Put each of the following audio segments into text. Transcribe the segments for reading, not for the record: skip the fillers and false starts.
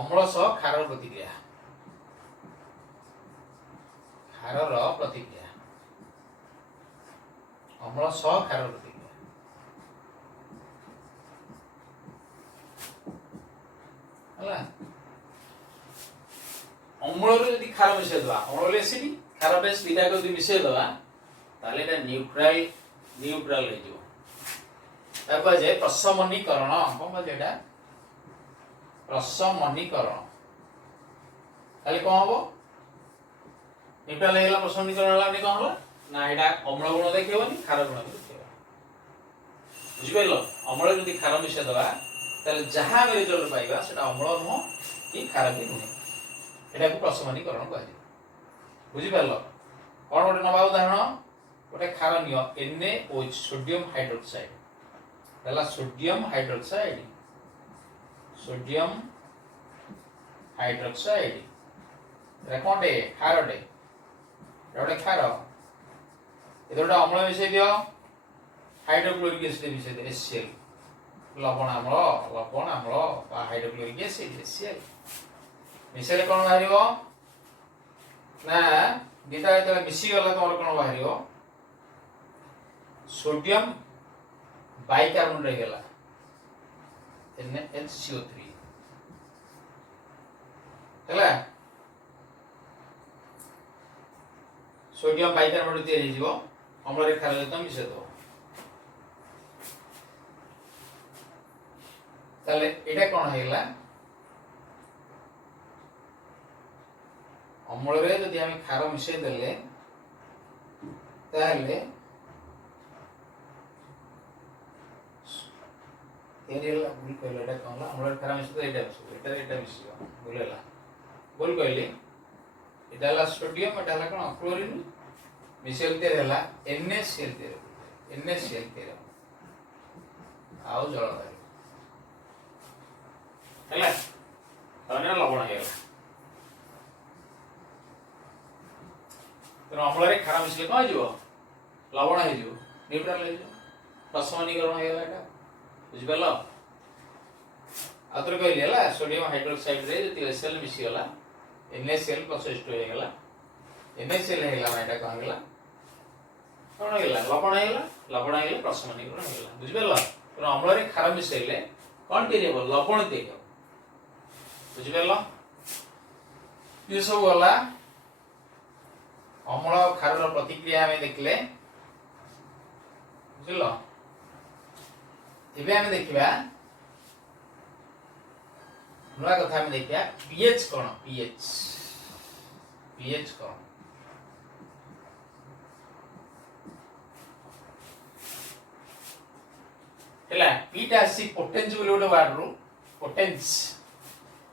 अम्ल सह क्षार प्रतिक्रिया क्षार प्रतिक्रिया अम्ल सह क्षार प्रतिक्रिया है अम्ल रे यदि क्षार मिसै दवा अम्ल एसिड क्षार बेस दुटा को यदि मिसै दवा ताले एटा न्यूट्रल न्यूट्रल हे जो ताको जे प्रशमनीकरण कोन जेटा प्रशमनीकरण ताले कोन हबो न्यूट्रल हेला प्रशमनीकरण हला नि कोन हला ना एटा अम्ल गुण देखिबोनी क्षार गुण देखिबो बुझि पाइलो अम्ल यदि क्षार मिसै दवा ताले जहां हम रिजल्ट पाइबा सेटा अम्ल न कि क्षार भी नुहे एटा को प्रशमनीकरण कहै बुझि पाइलो कोन गोटे नबा उदाहरण गोटे क्षार नियो NaOH सोडियम हाइड्रोक्साइड पहला सोडियम हाइड्रोक्साइड कोटे क्षारटे गोटे क्षार ये गोटे अम्ल मिसै दियो हाइड्रोक्लोरिक एसिड मिसै दियो HCl लवण आम्ल हाइड्रोक्लोरिक एसिड HCl मिसैले कोन बाहरिबो ना दिटा जेतले मिसी गला तमर कोन बाहरिबो सोडियम बाइकार्बोनेट रह गला NaCO3 हला सोडियम बाइकार्बोनेट तैयार हे जिवो अम्ल रे क्षार जत मिसै दो ताले एटा कोन हेला अम्ल रे यदि हम क्षार मिसै देले ताले एरियल बुल कहले एटा कहला अम्ल क्षार मिसै तो एटा मिसै बुलेला बोल कहले एटा हला सोडियम एटा हला कोन क्लोरीन मिसेल ते हला NaCl ते आउ जल बाहर हला तने लवण हे तो अम्ल रे क्षार मिसले कोन जिवो लवण हे जिवो न्यूट्रल हे जिवो प्रशमनीकरण हे एटा बुझ पालो आतर कहली हला सोडियम हाइड्रोक्साइड रे जति HCl मिसी गला NaCl प्लस हो गला NaCl हेला एटा कहन गला कोन हेला लवण हेला प्रशमनीकरण हेला बुझ पालो तो अम्ल रे क्षार मिसैले कोन केरिबो लवण देखो बुझ पालो ये सब गला अम्ल और क्षार प्रतिक्रिया में देखले बुझलो एबे हम देखिबा नुआ कथा हम देखिया pH कोन pH कोन हला पीटा सी पोटेंस बोले गोटे वर्ड रो पोटेंस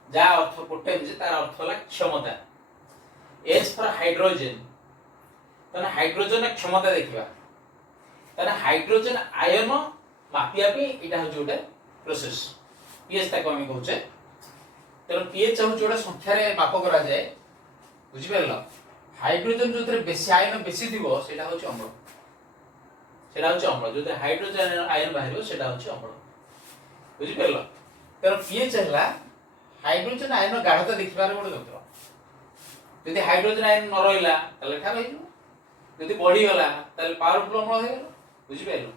जा अर्थ पोटेंस तार अर्थ हला क्षमता H फॉर हाइड्रोजन तने हाइड्रोजन क्षमता देखिबा तने हाइड्रोजन आयन मापिया पे एटा हो जोटे प्रोसेस pH ता कमी कहउचे तर pH हो जोटा संख्या रे माप करा जाय बुझि परलो हाइड्रोजन जोतरे बेसी आयन बेसी दिबो सेटा होचे अम्ल जोते हाइड्रोजन आयन बाहिरो सेटा होचे अम्ल बुझि परलो तर pH हला हाइड्रोजन आयन गाढ़ता देखिबार गोटे यंत्र यदि हाइड्रोजन आयन न रहिला तले खा रहिजो यदि बढ़ी गला तले पावरफुल अम्ल हे गेलो बुझि परलो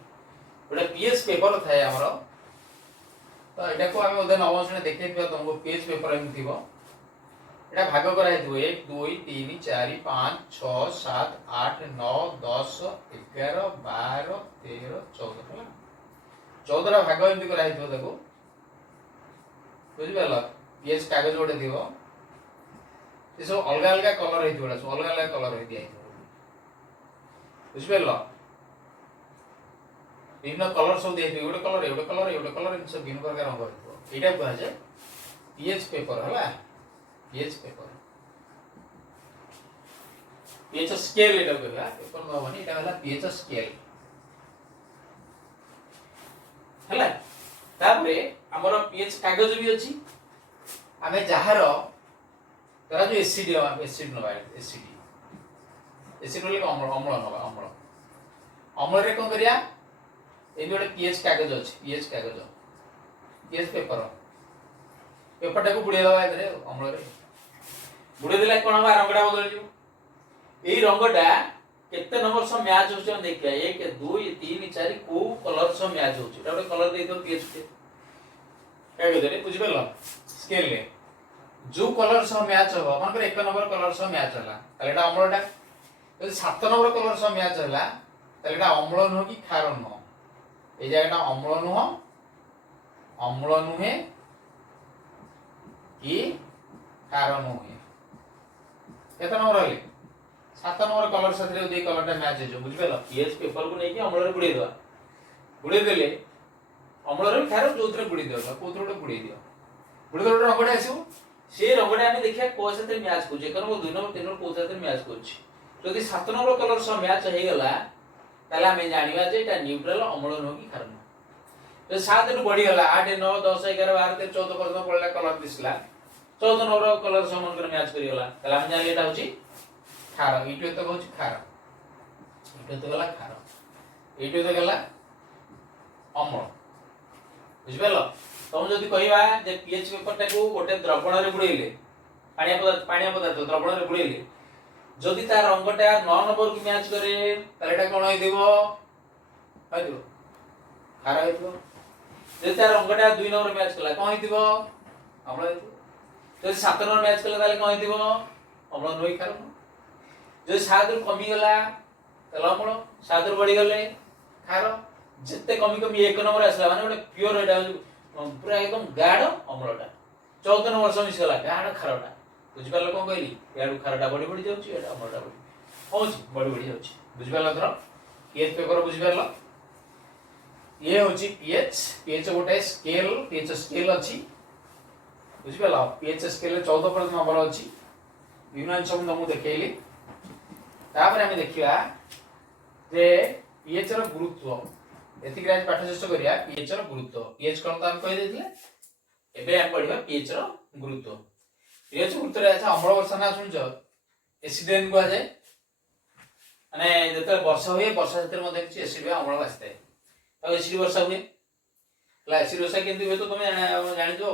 गोटे pH पेपर थाए हमरो तो एटा को हम ओदे नवम श्रेणी देखै दिबा तुमको pH पेपर एम थिबो एटा भाग करा हेतु 1 2 3 4 5 6 7 8 9 10 11 12 13 14 हला 14 रा भाग एमति करा हेतु देखो बुझि परलो pH कागज गोटे दिबो ये सब अलग अलग कलर हेतु अलग अलग कलर हे दिया बुझि परलो विभिन्न कलर सब दिए गोटे कलर इन सब भिन्न प्रकार रंग हो एटा कह जाय pH पेपर हला pH पेपर pH स्केल एटा कहला पेपर न बनी एटा हला pH स्केल हला तापरे हमर pH कागज भी अछि आमे जहार तरा जो एसिड नबा एसिड बोले अम्ल रे कोन करिया ए गोटे pH कागज अछि pH पेपर पेपरटा को बुड़े दवा एतरे अम्ल रे बुड़े देला कोन हम रंगडा बदल जो एई रंगडा केते नंबर सह मैच होछ हम देखिया 1 2 3 4 को कलर सह मैच होछ एटा ଗୋଟେ कलर देइ दो पीएच के काय गदरे बुझि परलो स्केल ले जो कलर सह मैच हो मन कर 1 नंबर कलर सह मैच होला ताले एटा अम्लटा यदि 7 नंबर कलर सह मैच होला ताले एटा अम्ल न कि क्षार न ए जायगाटा अम्ल नुह अम्ल नुहे कि क्षार नुहे केते नंबर रहले 7 नंबर कलर साथे दे कलरटा मैच हो बुझि परलो पीएच पेपर को नै कि अम्ल रे बुड़े दवा बुड़े देले अम्ल रे क्षार जोथरे बुड़े दियो कोथरे बुड़े दियो बुड़े दो रंगडा आसीबो से रंगडा आमे देखिया को साथे मैच को जेकर वो 2 नंबर 3 नंबर को साथे मैच करछि जदि 7 नंबर कलर सह मैच हे गेला ताले आमे जानिबा जे एटा न्यूट्रल अम्ल न कि क्षार न तो 7 रु बढ़ी गेला 8 9 10 11 12 13 14 पर्यंत पड़ला कलर दिसला 14 नंबर कलर सह मन कर मैच करि गेला ताले आमे जानि एटा होछि क्षार इटो तो होछि क्षार इटो तो गेला क्षार इटो तो गेला अम्ल बुझि परलो तुम जदि कहिबा जे पीएच पेपर टाको गोटे द्रवण रे बुड़ेले पानी पदार्थ द्रवण रे बुड़ेले जदि तार रंगटा 9 नंबर की मैच करे ताले एटा कोन होई देबो खारा होइतो जदि तार रंगटा 2 नंबर मैच कला कोन होई दिबो अम्ल होइतो जदि 7 नंबर मैच कला ताले कोन होई दिबो अम्ल नोई खार जदि 7 रु कमी गला ताले अम्ल 7 रु बढ़ी गले खार जत्ते कमी कमी 1 नंबर आसला माने गोटे प्योर एटा पूरा एकदम गाढ़ अम्लटा 14 नंबर सह मिसला गाढ़ खारटा बुझि परलो कोन कहली याडू खारटा बड़ी बड़ी जाउची एटा अम्लटा बड़ी होची बड़ी बड़ी जाउची बुझि परलो तोर पीएच पेपर बुझि परलो ये होची पीएच गोटे पीएच स्केल अछि बुझि परलो पीएच स्केल 14 पर नंबर अछि विमान सब हमु देखेइली तापर हम देखिबा जे पीएच रो गुरुत्व एति ग्राज पाठ शेष करिया पीएच रो गुरुत्व पीएच कोन त हम कहि देथिले एबे हम पढिबा पीएच रो गुरुत्व पीएच गुरुत्व रे अच्छा अम्ल वर्षा ना सुनजो एसिड रेन को जाय माने जते वर्षा होय वर्षा जते मध्ये किछ एसिड बे अम्ल आस्ते तो एसिड वर्षा हुए ला एसिड वर्षा केंति हुए तो तुम जानि जो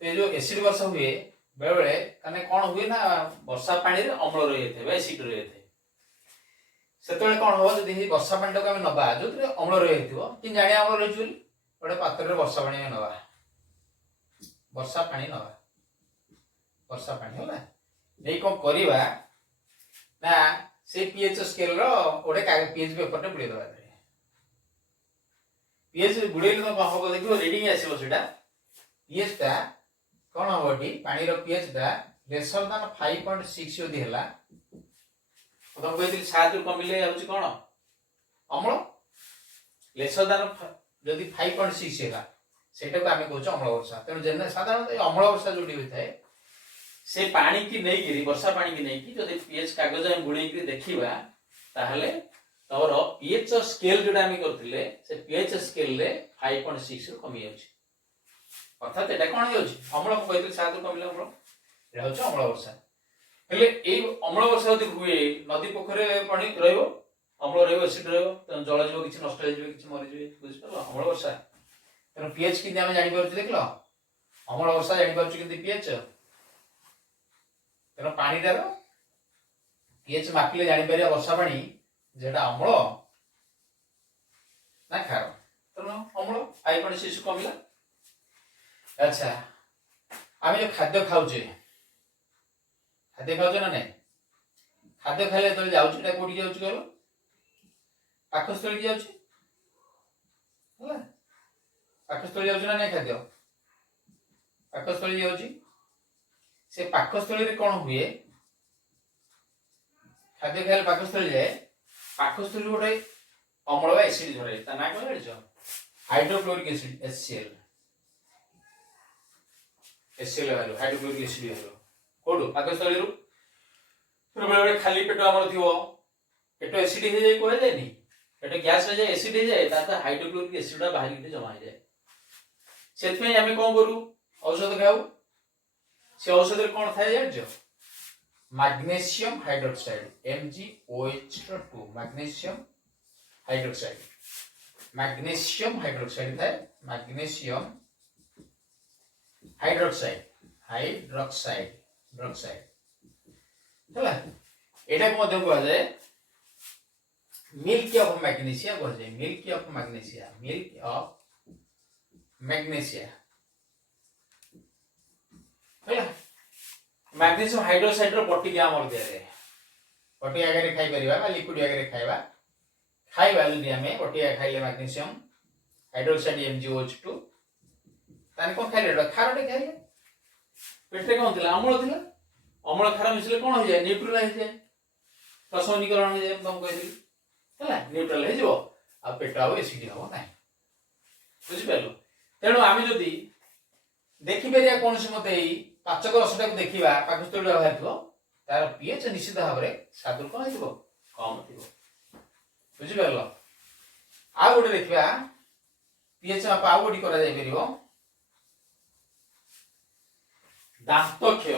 तो जो एसिड वर्षा हुए बेले बेले कने कोन हुए ना वर्षा पानी रे अम्ल रही थे बे एसिड रही थे सेतले कोन हो जदि वर्षा पानी को हम नबा जोतरे अम्ल रही थिवो कि जानि अम्ल रही जुली ओडे पात्र रे वर्षा पानी नबा वर्षा पानी होला नै को करिवा ना से पीएच स्केल रो ओडे पीएच पेपर टे बुडे दबा पीएच बुडे तो कह हो देखियो रीडिंग आसीबो सेटा पीएच ता कोन होबटी पानी रो पीएच ता लेसर दान 5.6 यदि हला तो कहतिल 7 रु कमिले होची कोन अम्ल लेसर दान जदि 5.6 हला सेटा को आमे कहउछ अम्ल वर्षा तेनु जेने साधारणतः अम्ल वर्षा जोडी होई थाए से पानी की नै गिरी वर्षा पानी की नै की जदि पीएच कागज हम बुडे की देखिबा ताहले तोर पीएच स्केल जोडा हम करथिले से पीएच स्केल रे 5.6 रु कमी जाउची अर्थात एटा कोन होउची अम्ल को कहतिल 7 रु कमिले अम्ल एटा होउची अम्ल वर्षा हेले ए अम्ल वर्षा जदि हुए नदी पोखरे पानी रहइबो अम्ल रहइबो एसिड रहइबो त जल जीव किछ नष्ट हो जीव किछ मरि जीव बुझि परलो अम्ल वर्षा तेन पीएच किंति हम जानि परछु देखलो अम्ल वर्षा जानि परछु किंति पीएच तेन पानी दार पीएच मापिले जानि परिया वर्षा पानी जेटा अम्ल ना खार तेन अम्ल 5.6 कमिला अच्छा आमे जो खाद्य खाउचे ना नहीं खाद्य खाइले तो जाउची ता कोठी जाउची कहलो पाकस्थली जाउची होला पाकस्थली जाउची ना नहीं खाद्य पाकस्थली जाउची से पाकस्थली रे कोन हुए खाद्य खाइले पाकस्थली जाए पाकस्थली गोटे अम्ल बा एसिड धरे ता ना कहले छ हाइड्रोक्लोरिक एसिड HCl वालो हाइड्रोक्लोरिक एसिड वालो कोडो पाकस्थली रु फिर बेले खाली पेट हमर थिवो पेट एसिड हे जाय कोहे जाय नी पेट गैस हो जाय एसिड हे जाय ता हाइड्रोक्लोरिक एसिड बाहर के जमा हो जाय सेत में हमें कोन करू औषध खाऊ से औषध रे कोन थाय जाय magnesium hydroxide MgOH2 magnesium hydroxide थाय मैग्नीशियम हाइड्रोक्साइड हाइड्रोक्साइड ड्रॉक्साइड हैला एटा को मध्यम कहा जाए मिल्क ऑफ मैग्नीशिया कहा जाए मिल्क ऑफ मैग्नीशिया हैला मैग्नीशियम हाइड्रोक्साइड रो पट्टी के हमर दे रे पट्टी आगे खाई परिबा बा लिक्विड आगे खाइबा जदी हमें पट्टी खाइले मैग्नीशियम हाइड्रोक्साइड MgOH2 ताने कोन खाइले खारटे खाइले पेटे कोन थिला अम्ल खार मिसले कोन हो जाए न्यूट्रलाइज हो जाए प्रशमनीकरण हो जाए तुम कहली हैला न्यूट्रल हो जाओ आ पेट आउ एसिड हो नाही बुझि परलो तेणु आमे जदी देखि परिया कोन से मते एई पाचक रसटा को देखिबा पाकस्थळी व्यवहार थियो तार पीएच निश्चित भाव रे सादुर कोन हिबो कम थिबो बुझि परलो आ गोटे देखिबा पीएच माप आ गोटी करा जाय परिबो दांत क्षय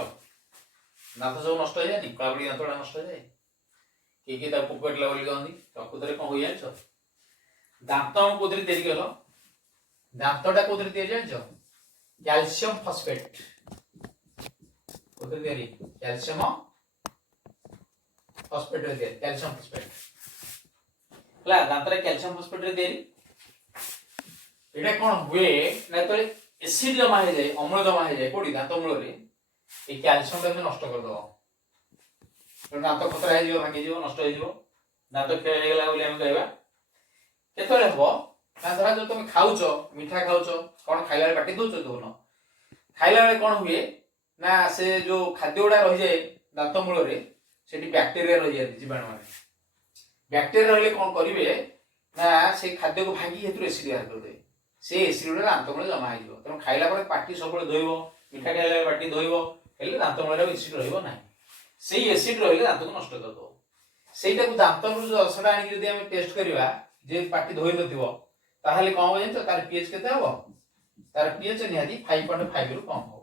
दांत सब नष्ट हो जाए काबड़ी दांतटा नष्ट हो जाए कि पोकेट लेवल गंदी प्रकृत में कौन हो जाए दांत हम कौन तैयारी कल दांतटा कौन तैयारी जान कैल्शियम फॉस्फेट कौन तैयारी कैल्शियम फॉस्फेट कैल्शियम फॉस्फेट हला दांत रे कैल्शियम फॉस्फेट रे तैयारी एटा कौन हुए ना तो एसिड जमा हो जाए अम्ल जमा हो जाए कोडी दांत मूल रे ए कैल्शियम टा नष्ट कर दो तो दांत खतरा हो भांगी जीव नष्ट हो जीव दांत क्षय हो गला बोली हम कहबा केतले हबो ना धरा जो तुम खाउचो मीठा खाउचो कोन खाइला पाटी दोचो दोनो खाइला बेले कोन हुए ना से जो खाद्य उडा रहि जाए दांत मूल रे सेठी बैक्टीरिया रहि जाय जीवाणु माने बैक्टीरिया रहले कोन करिवे ना से खाद्य को भांगी हेतु एसिड बाहर कर दे से एसिड दांत मूल जमा हो जीव तुम खाइला पर पाटी सब धोइबो मीठा खाइला पाटी धोइबो हेले दांत मूल रे एसिड रहइबो नाही सेही एसिड रहले दांत को नष्ट कर दो सेटा को दांत रो जो रसटा आनी जदी हम टेस्ट करबा जे पाटी धोइ नथिबो ताहले कोन हो जंतो तार पीएच केते हबो तार पीएच निहादी 5.5 रु कम हो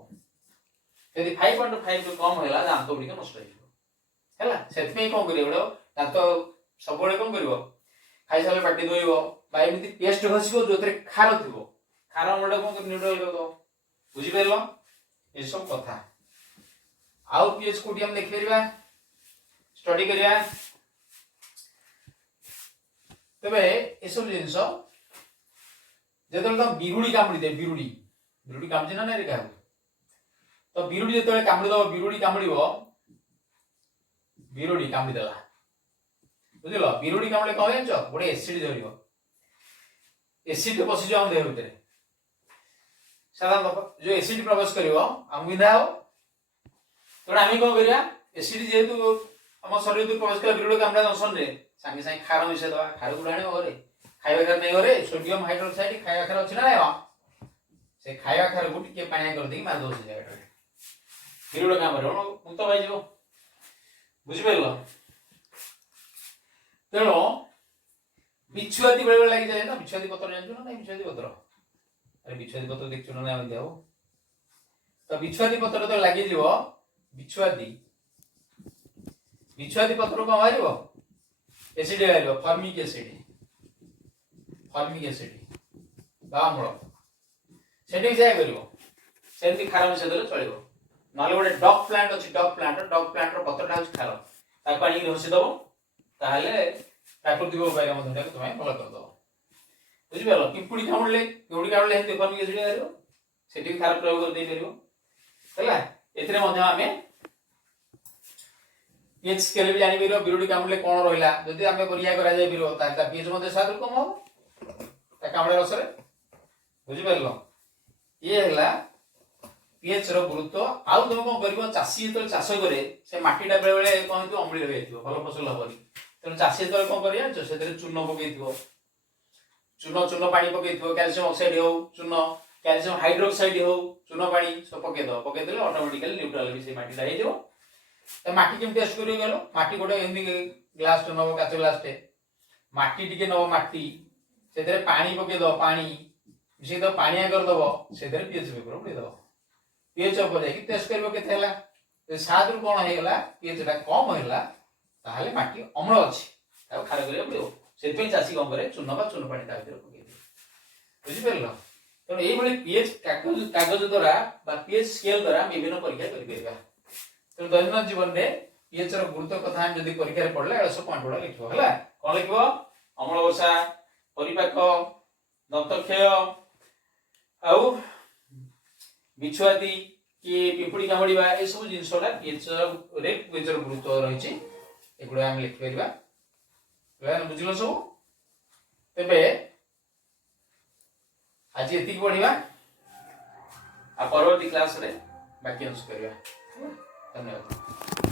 यदि 5.5 रु कम होला दांत गुडी को नष्ट होइबो हैला सेति में कोन करियो दांत सब बळे कोन करिवो खाइ साले पाटी धोइबो बा एमिति पेस्ट घसिबो जोतरे खार थिबो खार मोडा कोन कर न्यूट्रल कर दो बुझि परलो ए सब कथा आउ पीएच कोटी हम देख परिबा स्टडी करिया तबे ए सब जिंस जेतल तो बिरुडी कामड़ी दे बिरुडी कामजी ना रे का तो बिरुडी जेतले कामड़ी दो बिरुडी कामड़ीबो बिरुडी कामड़ी देला बुझिलो बिरुडी कामड़े कह जानचो गोटे एसिड धरिबो एसिड बसी जो हम देह भीतर साधारण जो एसिड प्रवेश करिवो हम विधा हो तो आम कौन करिया एसिड जेहेतु हम शरीर को प्रवेश कला बिरुडी कामड़ा दंशन रे संगे संगे खार मिसे दवा खार गुडा आने घरे खाइबा खार नहीं घरे सोडियम हाइड्रोक्साइड खाइबा खार अछि ना नाही से खाइबा खार को टिके पानी कर दे मार दो से जगह बिरुडी कामरे मुक्त भाई जो बुझि परलो तेणु बिछुआती बेले लागि जाए ना बिछुआती पत्र जानछु ना नहीं बिछुआती पत्र अरे बिछुआती पत्र देखछु ना हम देहो तो बिछुआती पत्र तो लागि जीवो बिछुआती पत्र को मारिबो एसिड आइबो फॉर्मिक एसिड बामळ सेठी जाय करिवो सेठी खारा मिसे देले चलिबो नाले गोटे डॉग प्लांट रो पत्रटा होछ खारा ता पानी घोसी दबो ताहले प्राकृतिक उपाय मधुटा को तुम्हें फॉलो कर दो बुझि परलो पिंपुडी कामड़ले हेते फॉर्मिक एसिड आइबो सेठी खारा प्रयोग कर दे परिबो हैला एथरे मध्य हमें पीएच स्केल भी जानि बिरो बिरुडी कामड़ले कोन रहिला जदि हमें बरिया करा जाय बिरो ता पीएच मते 7 कम हो ता कामड़े रस रे बुझि परलो ये हला पीएच रो गुरुत्व आउ तुम कोन करबो चासी तो चाष करे से माटीटा बेले बेले कोन तो अम्ली रहिथिबो भलो फसल हबनी तेन चासी तो कोन करिया जो सेतरे चूर्ण पकेइथिबो चूर्ण पानी पकेइथिबो कैल्शियम ऑक्साइड हो चूर्ण कैल्शियम हाइड्रोक्साइड हो चूर्ण पानी सब पके देले ऑटोमेटिकली न्यूट्रल भी से माटीटा हे जेबो तो माटी केम टेस्ट करियो गेलो माटी गोटे एमि ग्लास तो नबो काच ग्लास टे माटी टिके नबो माटी सेतरे पानी पके दो पानी मिसे दो पानिया कर दबो सेतरे पीएच पेपर पडे दबो पीएच ऊपर जाई टेस्ट करबो केते हला तो 7 रु कोन हे गला पीएच टा कम होला ताहले माटी अम्ल अछि खार करियो पड़ो से चाषी कौन करे चूर्ण पानी ता भीतर पके बुझी परलो ତେଣୁ ଏଇଭଳି pH କାଗଜ ଦ୍ୱାରା ବା pH ସ୍କେଲ ଦ୍ୱାରା ଆମେ ବିଭିନ୍ନ ପରୀକ୍ଷା କରିପାରିବା। ତେଣୁ ଦୈନନ୍ଦିନ ଜୀବନରେ pH ର ଗୁରୁତ୍ୱ କଥା ଆମେ ଯଦି ପରୀକ୍ଷାରେ ପଢିଲା ଏଗୁଡ଼ା ସବୁ ପଏଣ୍ଟ ଗୁଡ଼ା ଲେଖିବ ହେଲା। କ'ଣ ଲେଖିବ? ଅମ୍ଳ ବର୍ଷା, ପରିପାକ, ଦନ୍ତକ୍ଷୟ ଆଉ ବିଛୁଆତି କି ପିମ୍ପୁଡ଼ି କାମୁଡ଼ିବା ଏସବୁ ଜିନିଷଟା pH ର ଗୁରୁତ୍ୱ ରହିଛି, ଏଗୁଡ଼ା ଆମେ ଲେଖିପାରିବା। ବୁଝିଲ ସବୁ? ତେବେ ଆଜି ଏତିକି ପଢିବା, ଆଉ ପରବର୍ତ୍ତୀ କ୍ଲାସରେ ବାକି ଅଂଶ କରିବା। ଧନ୍ୟବାଦ।